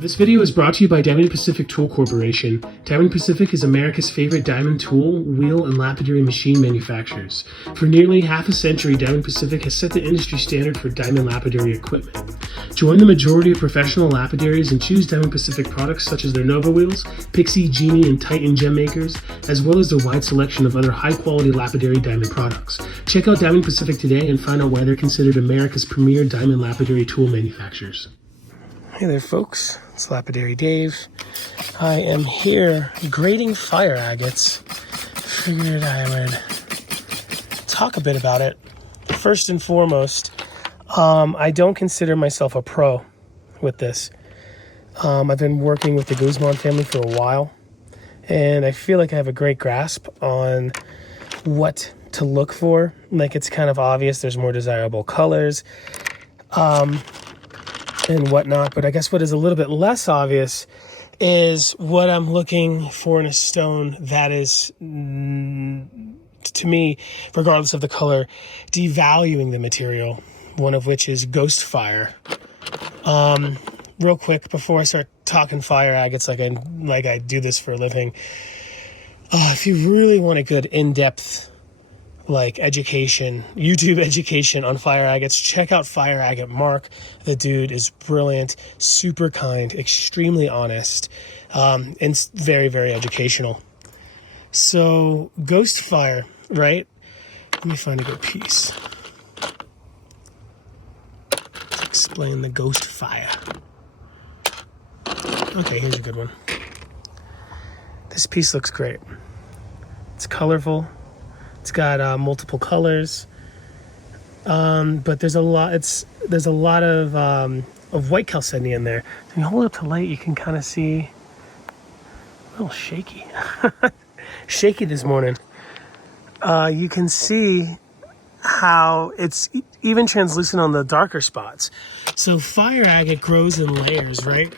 This video is brought to you by Diamond Pacific Tool Corporation. Diamond Pacific is America's favorite diamond tool, wheel, and lapidary machine manufacturers. For nearly half a century, Diamond Pacific has set the industry standard for diamond lapidary equipment. Join the majority of professional lapidaries and choose Diamond Pacific products such as their Nova wheels, Pixie, Genie, and Titan gem makers, as well as their wide selection of other high-quality lapidary diamond products. Check out Diamond Pacific today and find out why they're considered America's premier diamond lapidary tool manufacturers. Hey there folks, it's Lapidary Dave. I am here grading fire agates. Figured I would talk a bit about it. First and foremost, I don't consider myself a pro with this. I've been working with the Guzman family for a while, and I feel like I have a great grasp on what to look for. Like, it's kind of obvious there's more desirable colors. And whatnot, but I guess what is a little bit less obvious is what I'm looking for in a stone that is, to me, regardless of the color, devaluing the material, one of which is ghost fire. Real quick, before I start talking fire agates like I do this for a living, if you really want a good in-depth education, YouTube education on fire agates, check out Fire Agate Mark. The dude is brilliant, super kind, extremely honest, and very, very educational. So, ghost fire, right? Let me find a good piece to explain the ghost fire. Okay, here's a good one. This piece looks great. It's colorful. It's got multiple colors, but there's a lot of white chalcedony in there. When you hold it up to light, you can kind of see a little shaky, shaky this morning. You can see how it's even translucent on the darker spots. So fire agate grows in layers, right?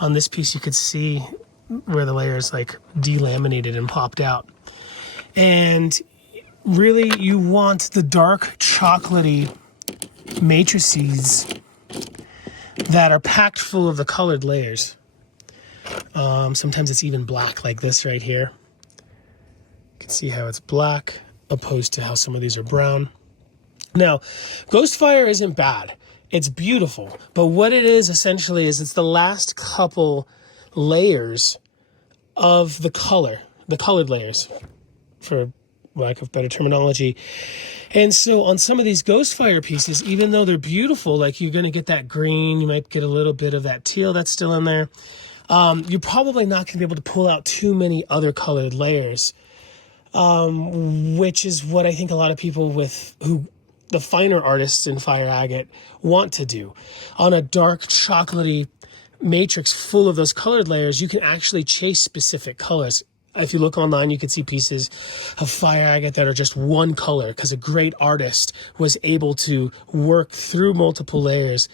On this piece, you could see where the layers delaminated and popped out, and really, you want the dark chocolatey matrices that are packed full of the colored layers. Sometimes it's even black, like this right here. You can see how it's black, opposed to how some of these are brown. Now, ghost fire isn't bad. It's beautiful. But what it is, essentially, is it's the last couple layers of the colored layers, for lack of better terminology. And so on some of these ghost fire pieces, even though they're beautiful, you're going to get that green, you might get a little bit of that teal that's still in there. You're probably not going to be able to pull out too many other colored layers, which is what I think a lot of people the finer artists in fire agate want to do. On a dark chocolatey matrix full of those colored layers, you can actually chase specific colors. If you look online, you can see pieces of fire agate that are just one color because a great artist was able to work through multiple layers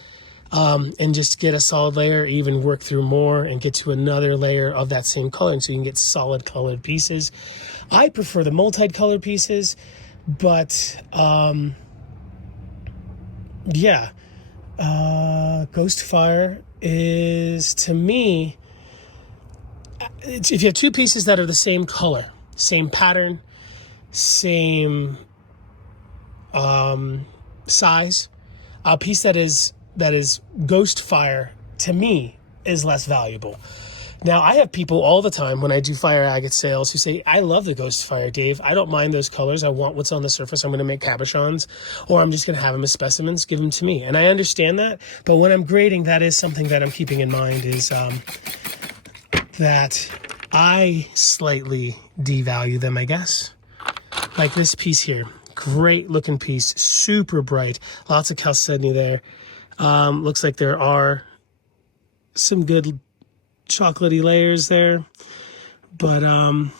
and just get a solid layer, even work through more and get to another layer of that same color. And so you can get solid colored pieces. I prefer the multicolored pieces, but ghost fire is, to me, if you have two pieces that are the same color, same pattern, same size, a piece that is ghost fire, to me, is less valuable. Now, I have people all the time when I do fire agate sales who say, I love the ghost fire, Dave. I don't mind those colors. I want what's on the surface. I'm going to make cabochons, or I'm just going to have them as specimens. Give them to me. And I understand that. But when I'm grading, that is something that I'm keeping in mind, is that I slightly devalue them, I guess. Like this piece here, great looking piece, super bright, lots of chalcedony there. Looks like there are some good chocolatey layers there, but on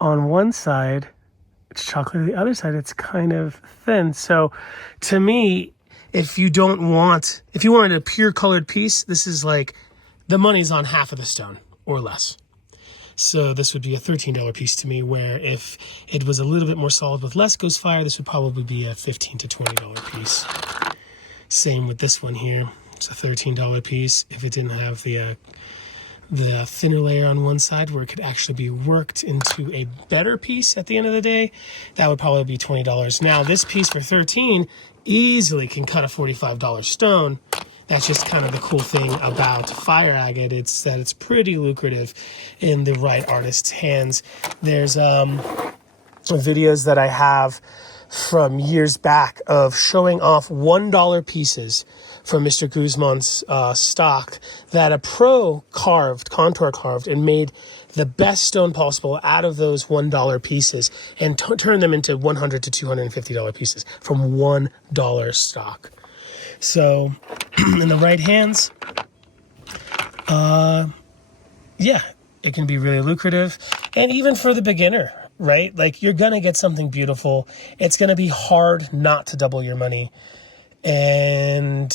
one side it's chocolatey, the other side it's kind of thin. So to me, if you wanted a pure colored piece, this is the money's on half of the stone or less. So this would be a $13 piece to me, where if it was a little bit more solid with less ghost fire, this would probably be a $15 to $20 piece. Same with this one here. It's a $13 piece. If it didn't have the thinner layer on one side where it could actually be worked into a better piece at the end of the day, that would probably be $20. Now this piece for $13 easily can cut a $45 stone. That's just kind of the cool thing about fire agate. It's that it's pretty lucrative in the right artist's hands. There's videos that I have from years back of showing off $1 pieces from Mr. Guzman's stock that a pro contour carved, and made the best stone possible out of those $1 pieces, and turned them into $100 to $250 pieces from $1 stock. So in the right hands, yeah, it can be really lucrative. And even for the beginner, right? Like, you're going to get something beautiful. It's going to be hard not to double your money. And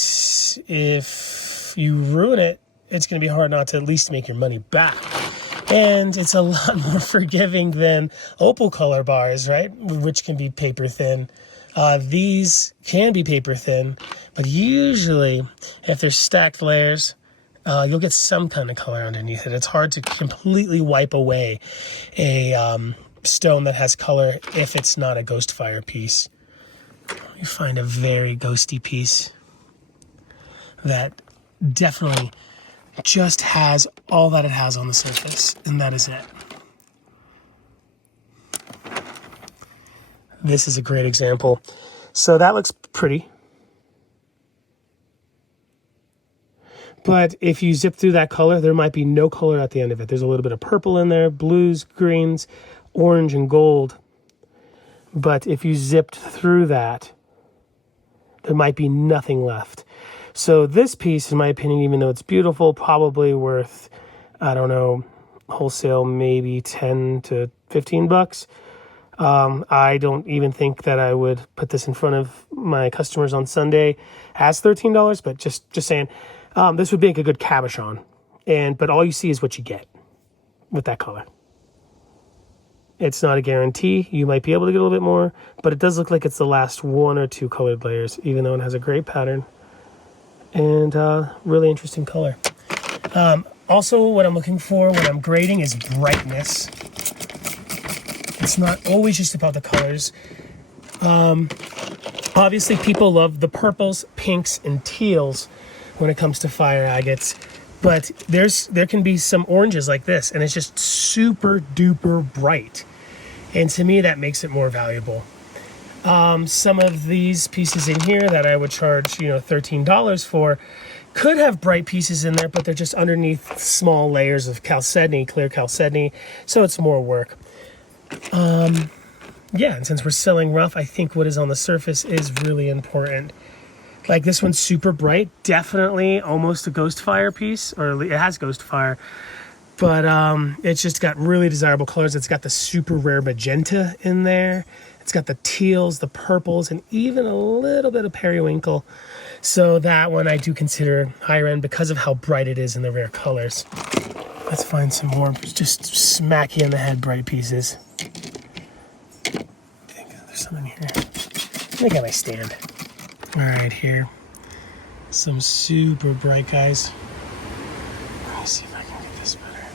if you ruin it, it's going to be hard not to at least make your money back. And it's a lot more forgiving than opal color bars, right? Which can be paper thin. These can be paper thin, but usually if there's stacked layers, you'll get some kind of color underneath it. It's hard to completely wipe away a stone that has color if it's not a ghost fire piece. Let me find a very ghosty piece that definitely just has all that it has on the surface, and that is it. This is a great example. So that looks pretty. But if you zip through that color, there might be no color at the end of it. There's a little bit of purple in there, blues, greens, orange, and gold. But if you zipped through that, there might be nothing left. So this piece, in my opinion, even though it's beautiful, probably worth, I don't know, wholesale maybe 10 to 15 bucks. I don't even think that I would put this in front of my customers on Sunday as $13, but just saying, this would make a good cabochon. But all you see is what you get with that color. It's not a guarantee. You might be able to get a little bit more, but it does look like it's the last one or two colored layers, even though it has a great pattern and really interesting color. Also, what I'm looking for when I'm grading is brightness. It's not always just about the colors. Obviously, people love the purples, pinks, and teals when it comes to fire agates. But there can be some oranges like this, and it's just super duper bright. And to me, that makes it more valuable. Some of these pieces in here that I would charge, $13 for, could have bright pieces in there, but they're just underneath small layers of chalcedony, clear chalcedony, so it's more work. Yeah, and since we're selling rough, I think what is on the surface is really important. Like this one's super bright, definitely almost a ghost fire piece, or it has ghost fire, but it's just got really desirable colors. It's got the super rare magenta in there. It's got the teals, the purples, and even a little bit of periwinkle. So that one I do consider higher end because of how bright it is in the rare colors. Let's find some more just smack you in the head bright pieces. I think there's some in here. Let me get my stand. All right, here. Some super bright guys. Let me see if I can get this better.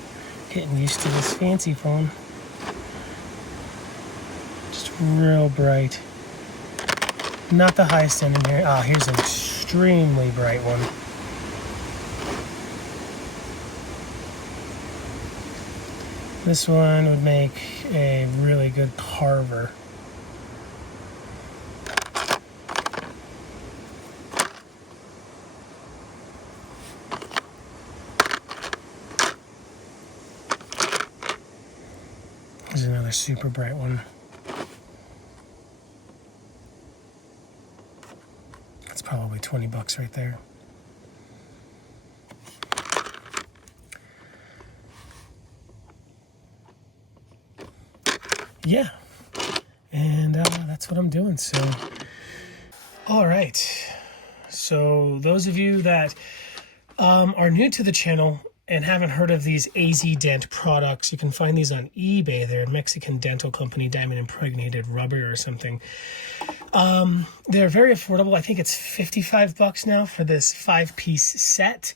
Getting used to this fancy phone. Just real bright. Not the highest end in here. Ah, here's an extremely bright one. This one would make a really good carver. There's another super bright one. That's probably 20 bucks right there. Yeah, and that's what I'm doing. So, all right. So those of you that are new to the channel and haven't heard of these AZ Dent products, you can find these on eBay. They're a Mexican dental company, diamond impregnated rubber or something. They're very affordable. I think it's $55 now for this 5-piece set.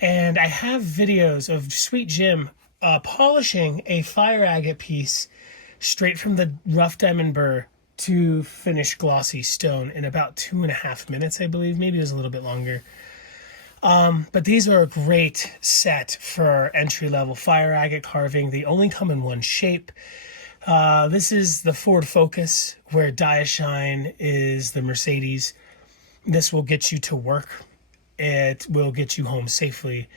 And I have videos of Sweet Jim polishing a fire agate piece straight from the rough diamond burr to finished glossy stone in about 2.5 minutes, I believe. Maybe it was a little bit longer. But these are a great set for entry-level fire agate carving. They only come in one shape. This is the Ford Focus, where Diashine is the Mercedes. This will get you to work. It will get you home safely,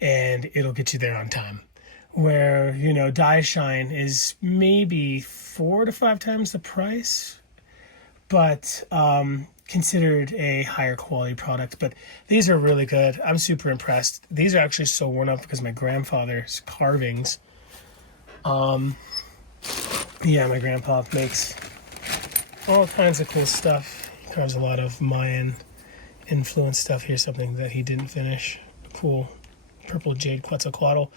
and it'll get you there on time. Where, you know, Diashine is maybe 4 to 5 times the price, but considered a higher quality product. But these are really good. I'm super impressed. These are actually so worn up because my grandfather's carvings. Yeah, my grandpa makes all kinds of cool stuff. He carves a lot of Mayan influence stuff. Here's something that he didn't finish. Cool purple jade Quetzalcoatl.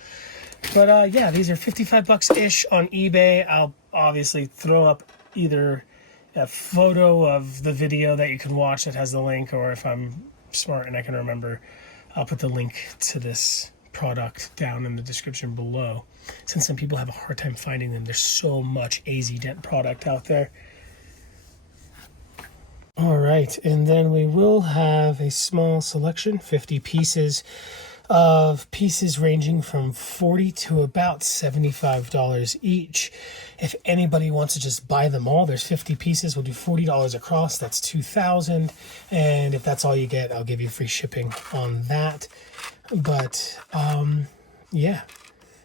But yeah, these are $55-ish on eBay. I'll obviously throw up either a photo of the video that you can watch that has the link, or if I'm smart and I can remember, I'll put the link to this product down in the description below. Since some people have a hard time finding them, there's so much AZ Dent product out there. All right, and then we will have a small selection, 50 pieces of pieces ranging from $40 to about $75 each. If anybody wants to just buy them all, there's 50 pieces. We'll do $40 across. That's $2,000. And if that's all you get, I'll give you free shipping on that. But yeah,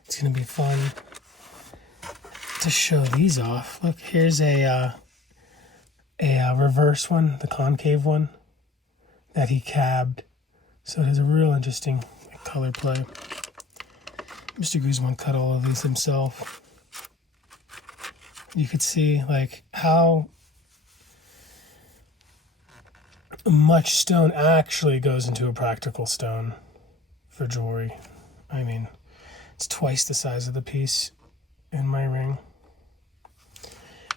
it's gonna be fun to show these off. Look, here's a reverse one, the concave one that he cabbed. So it has a real interesting color play. Mr. Guzman cut all of these himself. You could see like how much stone actually goes into a practical stone for jewelry. I mean, it's twice the size of the piece in my ring.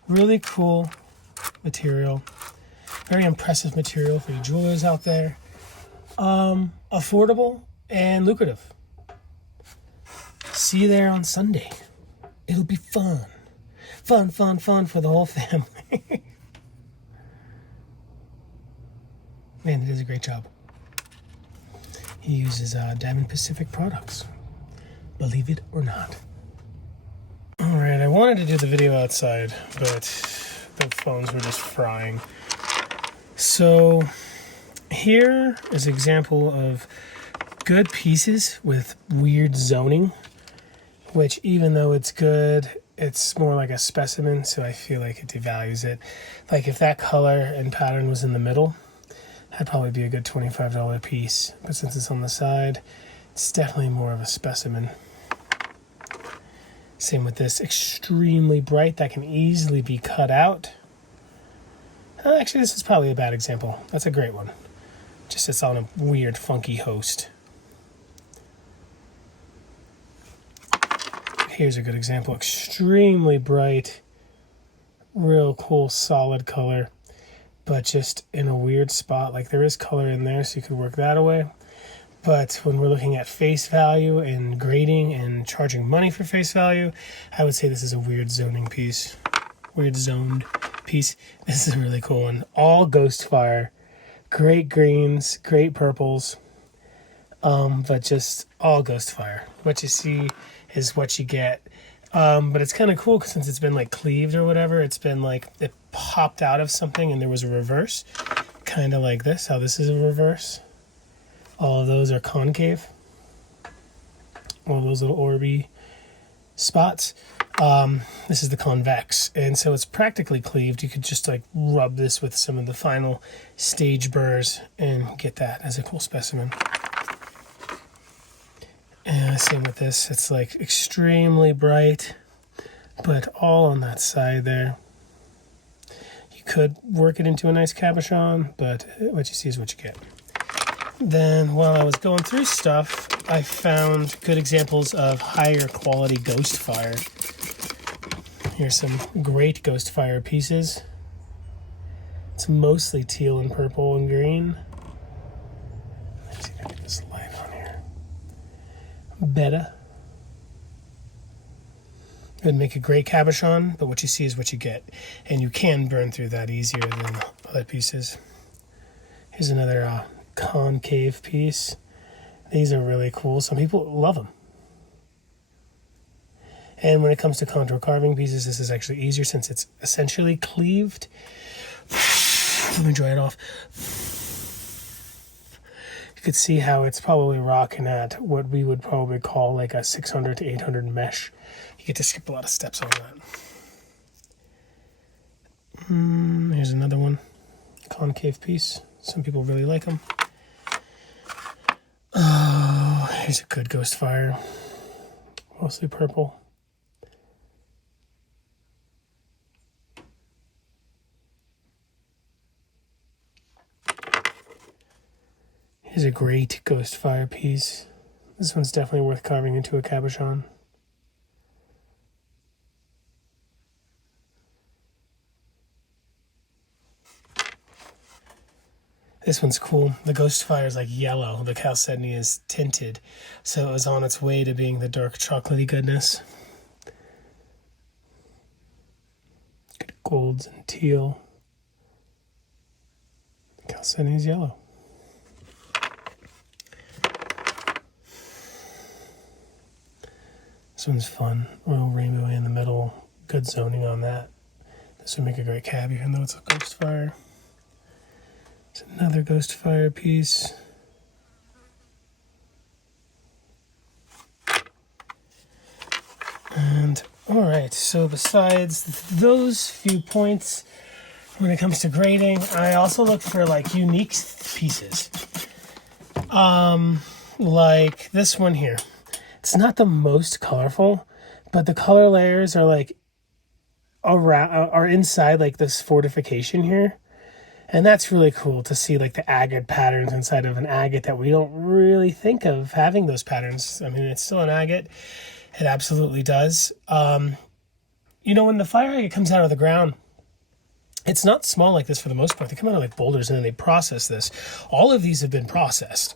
Really cool material. Very impressive material for you jewelers out there. Affordable and lucrative. See you there on Sunday. It'll be fun. Fun, fun, fun for the whole family. Man, he does a great job. He uses Diamond Pacific products. Believe it or not. Alright, I wanted to do the video outside, but the phones were just frying. So, here is an example of good pieces with weird zoning, which even though it's good, it's more like a specimen, so I feel like it devalues it. Like if that color and pattern was in the middle, that'd probably be a good $25 piece. But since it's on the side, it's definitely more of a specimen. Same with this, extremely bright, that can easily be cut out. Actually, this is probably a bad example. That's a great one. Just it's on a weird, funky host. Here's a good example. Extremely bright, real cool, solid color, but just in a weird spot. Like there is color in there, so you could work that away. But when we're looking at face value and grading and charging money for face value, I would say this is a weird zoning piece. Weird zoned piece. This is a really cool one. All ghost fire. Great greens, great purples, but just all ghost fire. What you see is what you get. But it's kind of cool since it's been like cleaved or whatever. It's been like it popped out of something and there was a reverse, kind of like this. How this is a reverse. All of those are concave. All those little orby spots. This is the convex, and so it's practically cleaved. You could just like rub this with some of the final stage burrs and get that as a cool specimen. And same with this. It's like extremely bright, but all on that side there. You could work it into a nice cabochon, but what you see is what you get. Then while I was going through stuff, I found good examples of higher quality ghost fire. Here's some great ghost fire pieces. It's mostly teal and purple and green. Let's see if I can get this light on here. Beta. It would make a great cabochon, but what you see is what you get. And you can burn through that easier than other pieces. Here's another concave piece. These are really cool. Some people love them. And when it comes to contour carving pieces, this is actually easier since it's essentially cleaved. Let me dry it off. You could see how it's probably rocking at what we would probably call like a 600 to 800 mesh. You get to skip a lot of steps on that. Here's another one. Concave piece. Some people really like them. Oh, here's a good ghost fire. Mostly purple. Here's a great ghost fire piece. This one's definitely worth carving into a cabochon. This one's cool. The ghost fire is like yellow. The chalcedony is tinted, so it was on its way to being the dark chocolatey goodness. Good golds and teal. The chalcedony is yellow. This one's fun. Royal rainbow in the middle. Good zoning on that. This would make a great cab, even though it's a ghost fire. It's another ghost fire piece. And all right, so besides those few points, when it comes to grading, I also look for like unique pieces. Like this one here. It's not the most colorful, but the color layers are like around, are inside like this fortification here. And that's really cool to see like the agate patterns inside of an agate that we don't really think of having those patterns. I mean, it's still an agate. It absolutely does. You know, when the fire agate comes out of the ground, it's not small like this for the most part. They come out of like boulders and then they process this. All of these have been processed.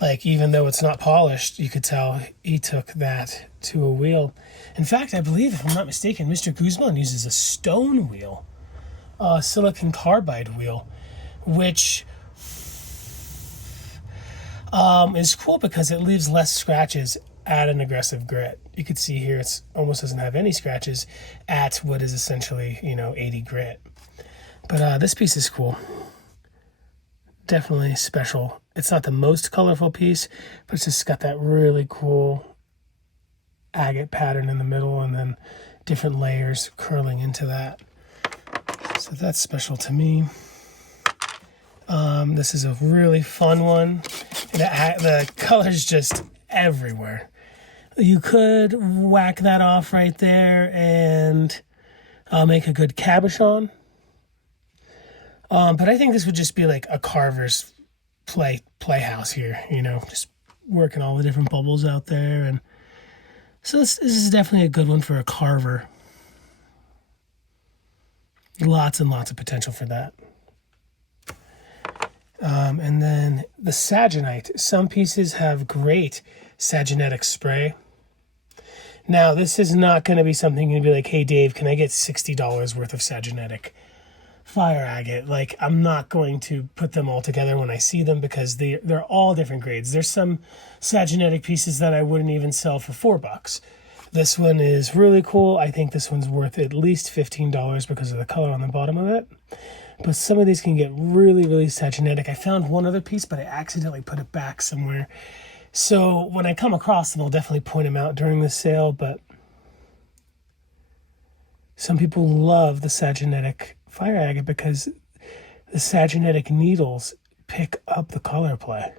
Like, even though it's not polished, you could tell he took that to a wheel. In fact, I believe, if I'm not mistaken, Mr. Guzman uses a stone wheel, a silicon carbide wheel, which is cool because it leaves less scratches at an aggressive grit. You could see here it's almost doesn't have any scratches at what is essentially, 80 grit. But this piece is cool. Definitely special. It's not the most colorful piece, but it's just got that really cool agate pattern in the middle and then different layers curling into that. So that's special to me. This is a really fun one. The color's just everywhere. You could whack that off right there and make a good cabochon. But I think this would just be like a carver's playhouse here, just working all the different bubbles out there. And so this is definitely a good one for a carver. Lots and lots of potential for that. And then the Saginite. Some pieces have great saginetic spray. Now, this is not going to be something you'd be like, hey, Dave, can I get $60 worth of saginetic fire agate? Like, I'm not going to put them all together when I see them because they're all different grades. There's some saginetic pieces that I wouldn't even sell for $4. This one is really cool. I think this one's worth at least $15 because of the color on the bottom of it. But some of these can get really, really saginetic. I found one other piece, but I accidentally put it back somewhere. So when I come across them, I'll definitely point them out during the sale. But some people love the saginetic fire agate because the saginetic needles pick up the color play.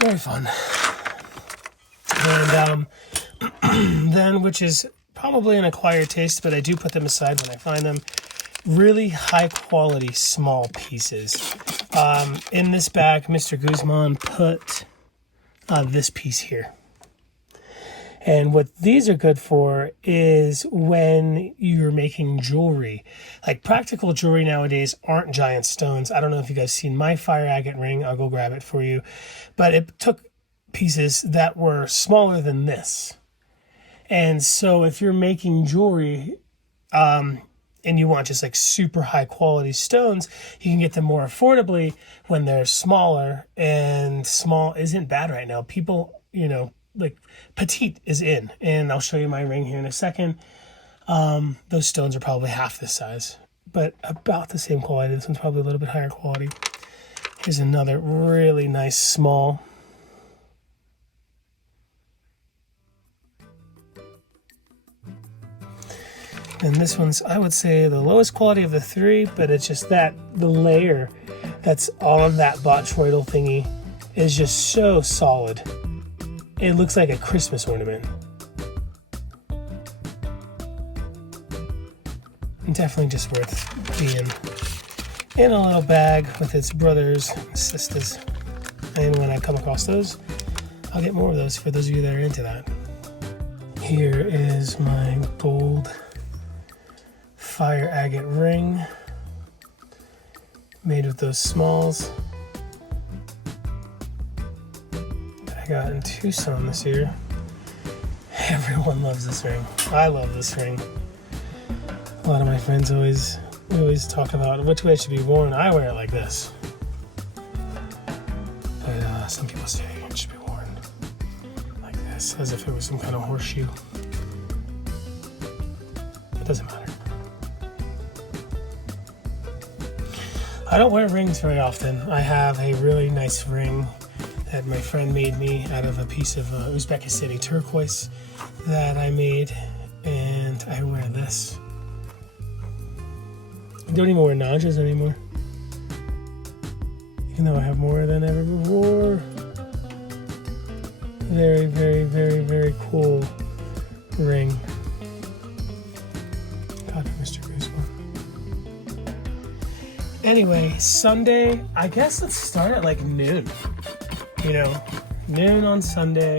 Very fun. And then, which is probably an acquired taste, but I do put them aside when I find them, really high quality small pieces. In this bag, Mr. Guzman put this piece here. And what these are good for is when you're making jewelry. Like practical jewelry nowadays aren't giant stones. I don't know if you guys seen my fire agate ring. I'll go grab it for you. But it took pieces that were smaller than this. And so if you're making jewelry and you want just like super high quality stones, you can get them more affordably when they're smaller. And small isn't bad right now. People, like petite is in, and I'll show you my ring here in a second. Those stones are probably half this size, but about the same quality. This one's probably a little bit higher quality. Here's another really nice small. And this one's, I would say, the lowest quality of the three, but it's just that the layer that's on that botryoidal thingy is just so solid. It looks like a Christmas ornament. And definitely just worth being in a little bag with its brothers and sisters. And when I come across those, I'll get more of those for those of you that are into that. Here is my gold fire agate ring made with those smalls. I got in Tucson this year. Everyone loves this ring. I love this ring. A lot of my friends always talk about which way it should be worn. I wear it like this. But some people say it should be worn like this, as if it was some kind of horseshoe. It doesn't matter. I don't wear rings very often. I have a really nice ring that my friend made me out of a piece of Uzbekistan turquoise that I made, and I wear this. I don't even wear notches anymore, even though I have more than ever before. Very, very, very, very cool ring. God, Mr. Guzman. Anyway, Sunday, I guess let's start at like noon. Noon on Sunday.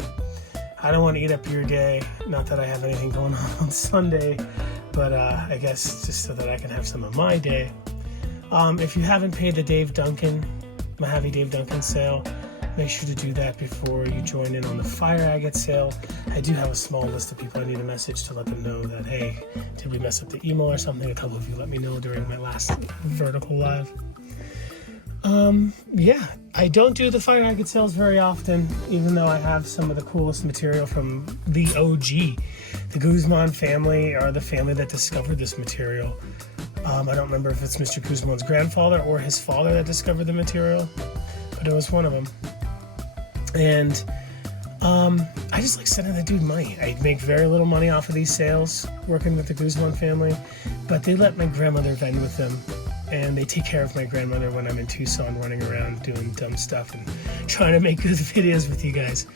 I don't want to eat up your day. Not that I have anything going on Sunday, but I guess just so that I can have some of my day. If you haven't paid the Mojave Dave Duncan sale, make sure to do that before you join in on the fire agate sale. I do have a small list of people I need a message to let them know that, hey, did we mess up the email or something? A couple of you let me know during my last vertical live. Yeah, I don't do the fire agate sales very often, even though I have some of the coolest material from the OG. The Guzman family are the family that discovered this material. I don't remember if it's Mr. Guzman's grandfather or his father that discovered the material, but it was one of them. And I just like sending that dude money. I make very little money off of these sales working with the Guzman family, but they let my grandmother vend with them. And they take care of my grandmother when I'm in Tucson running around doing dumb stuff and trying to make good videos with you guys.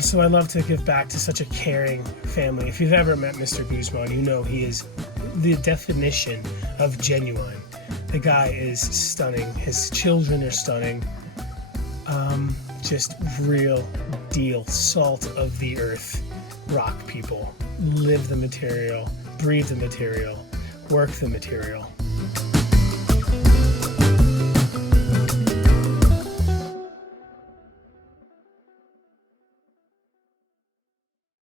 So I love to give back to such a caring family. If you've ever met Mr. Guzman, you know he is the definition of genuine. The guy is stunning. His children are stunning. Just real deal, salt of the earth, rock people. Live the material, breathe the material, work the material.